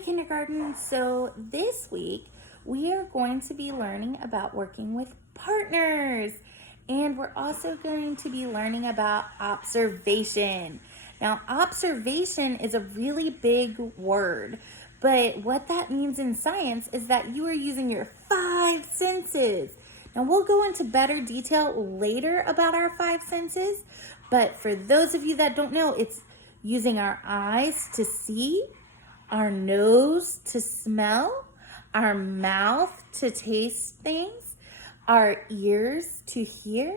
kindergarten. So this week we are going to be learning about working with partners, and we're also going to be learning about observation. Now, observation is a really big word, but what that means in science is that you are using your five senses. Now, we'll go into better detail later about our five senses, but for those of you that don't know, it's using our eyes to see, our nose to smell, our mouth to taste things, our ears to hear,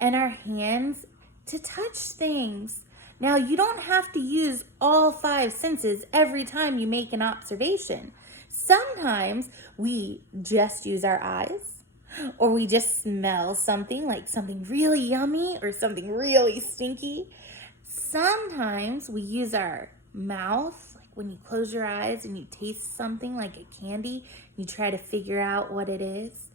and our hands to touch things. Now, you don't have to use all five senses every time you make an observation. Sometimes we just use our eyes, or we just smell something like something really yummy or something really stinky. Sometimes we use our mouth, like when you close your eyes and you taste something like a candy, you try to figure out what it is.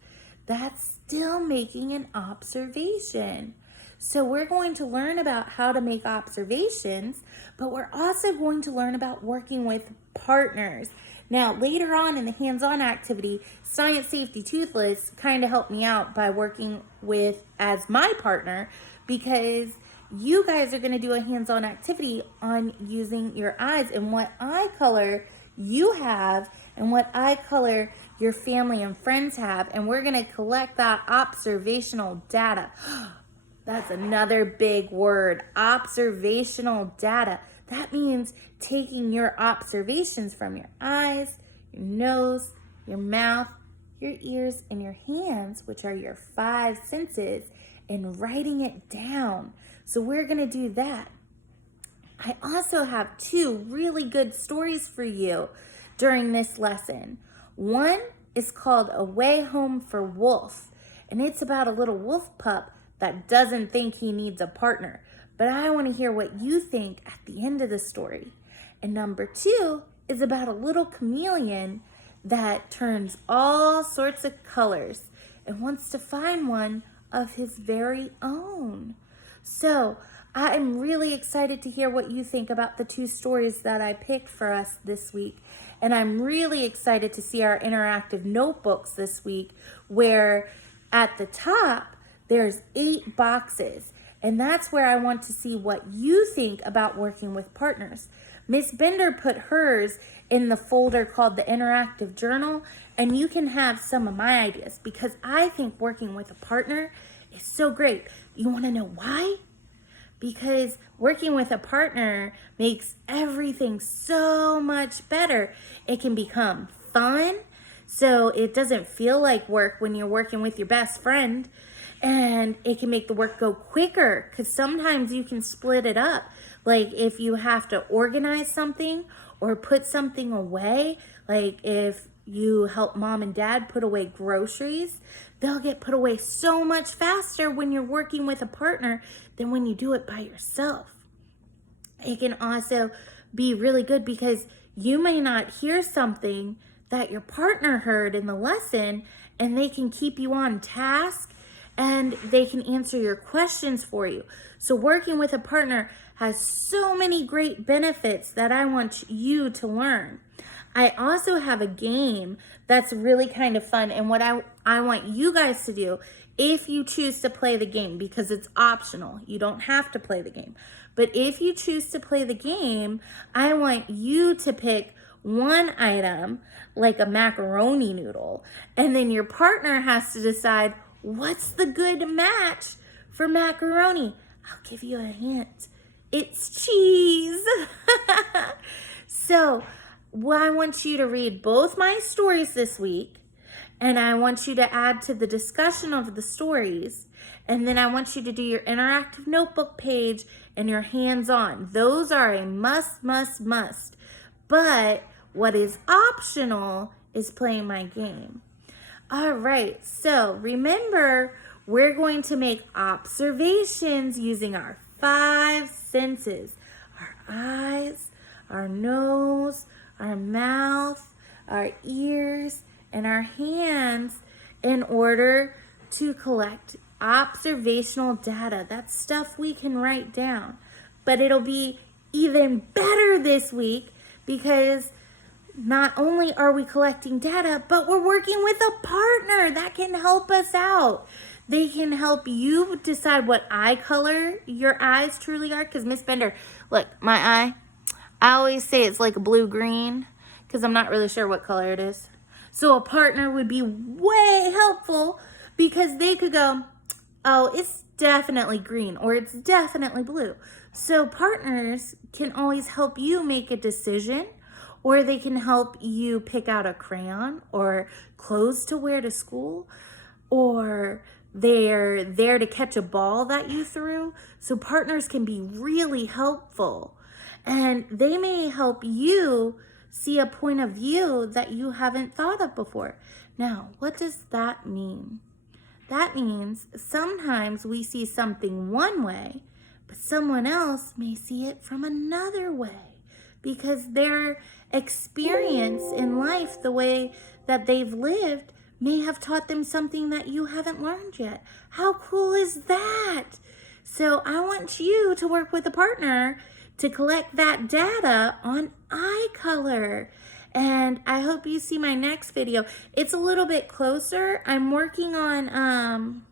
That's still making an observation. So we're going to learn about how to make observations, but we're also going to learn about working with partners. Now, later on in the hands-on activity, Science Safety Toothless kind of helped me out by working with as my partner, because you guys are going to do a hands-on activity on using your eyes and what eye color you have and what eye color your family and friends have. And we're going to collect that observational data. That's another big word, observational data. That means taking your observations from your eyes, your nose, your mouth, your ears, and your hands, which are your five senses, and writing it down. So we're going to do that. I also have two really good stories for you during this lesson. One is called A Way Home for Wolf, and it's about a little wolf pup that doesn't think he needs a partner. But I want to hear what you think at the end of the story. And number two is about a little chameleon that turns all sorts of colors and wants to find one of his very own. So I'm really excited to hear what you think about the two stories that I picked for us this week. And I'm really excited to see our interactive notebooks this week, where at the top, there's 8 boxes. And that's where I want to see what you think about working with partners. Miss Bender put hers in the folder called the Interactive Journal, and you can have some of my ideas, because I think working with a partner is so great. You want to know why? Because working with a partner makes everything so much better. It can become fun, so it doesn't feel like work when you're working with your best friend. And it can make the work go quicker, because sometimes you can split it up. Like if you have to organize something or put something away, like if you help mom and dad put away groceries, they'll get put away so much faster when you're working with a partner than when you do it by yourself. It can also be really good because you may not hear something that your partner heard in the lesson, and they can keep you on task and they can answer your questions for you. So working with a partner has so many great benefits that I want you to learn. I also have a game that's really kind of fun, and what I want you guys to do, if you choose to play the game, because it's optional, you don't have to play the game, but if you choose to play the game, I want you to pick one item, like a macaroni noodle, and then your partner has to decide what's the good match for macaroni. I'll give you a hint. It's cheese. So, well, I want you to read both my stories this week, and I want you to add to the discussion of the stories, and then I want you to do your interactive notebook page and your hands-on. Those are a must. But what is optional is playing my game. All right, so remember, we're going to make observations using our 5 senses: our eyes, our nose, our mouth, our ears, and our hands, in order to collect observational data. That's stuff we can write down. But it'll be even better this week because not only are we collecting data, but we're working with a partner that can help us out. They can help you decide what eye color your eyes truly are. Because Miss Bender, look, my eye, I always say it's like a blue-green because I'm not really sure what color it is. So a partner would be way helpful because they could go, oh, it's definitely green or it's definitely blue. So partners can always help you make a decision, or they can help you pick out a crayon or clothes to wear to school, or they're there to catch a ball that you threw. So partners can be really helpful, and they may help you see a point of view that you haven't thought of before. Now, what does that mean? That means sometimes we see something one way, but someone else may see it from another way because their experience in life, the way that they've lived, may have taught them something that you haven't learned yet. How cool is that? So I want you to work with a partner to collect that data on eye color. And I hope you see my next video. It's a little bit closer. I'm working on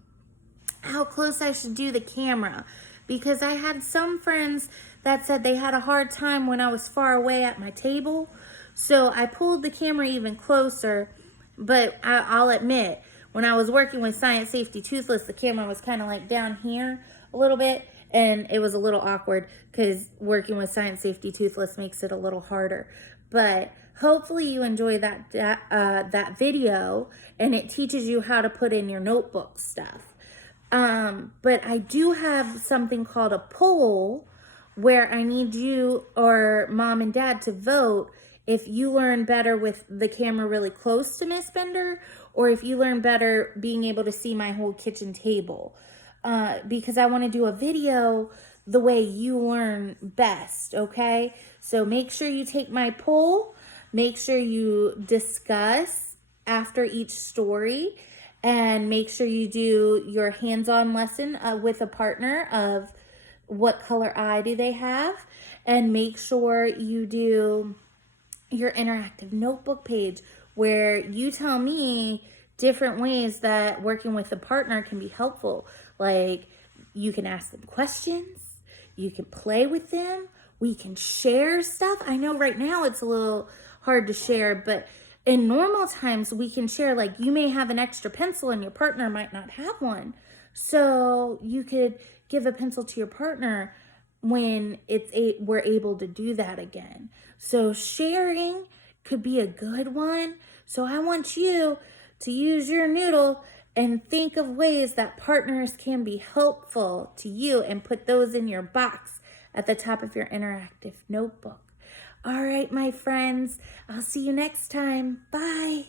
how close I should do the camera, because I had some friends that said they had a hard time when I was far away at my table. So I pulled the camera even closer, but I'll admit, when I was working with Science Safety Toothless, the camera was kind of like down here a little bit, and it was a little awkward because working with Science Safety Toothless makes it a little harder. But hopefully you enjoy that video, and it teaches you how to put in your notebook stuff. But I do have something called a poll where I need you or mom and dad to vote if you learn better with the camera really close to Miss Bender, or if you learn better being able to see my whole kitchen table. Because I want to do a video the way you learn best, okay? So make sure you take my poll. Make sure you discuss after each story, and make sure you do your hands-on lesson with a partner of what color eye do they have, and make sure you do your interactive notebook page where you tell me different ways that working with a partner can be helpful. Like, you can ask them questions, you can play with them, we can share stuff. I know right now it's a little hard to share, but in normal times we can share. Like, you may have an extra pencil and your partner might not have one. So you could give a pencil to your partner when we're able to do that again. So sharing could be a good one. So I want you to use your noodle and think of ways that partners can be helpful to you, and put those in your box at the top of your interactive notebook. All right, my friends, I'll see you next time. Bye.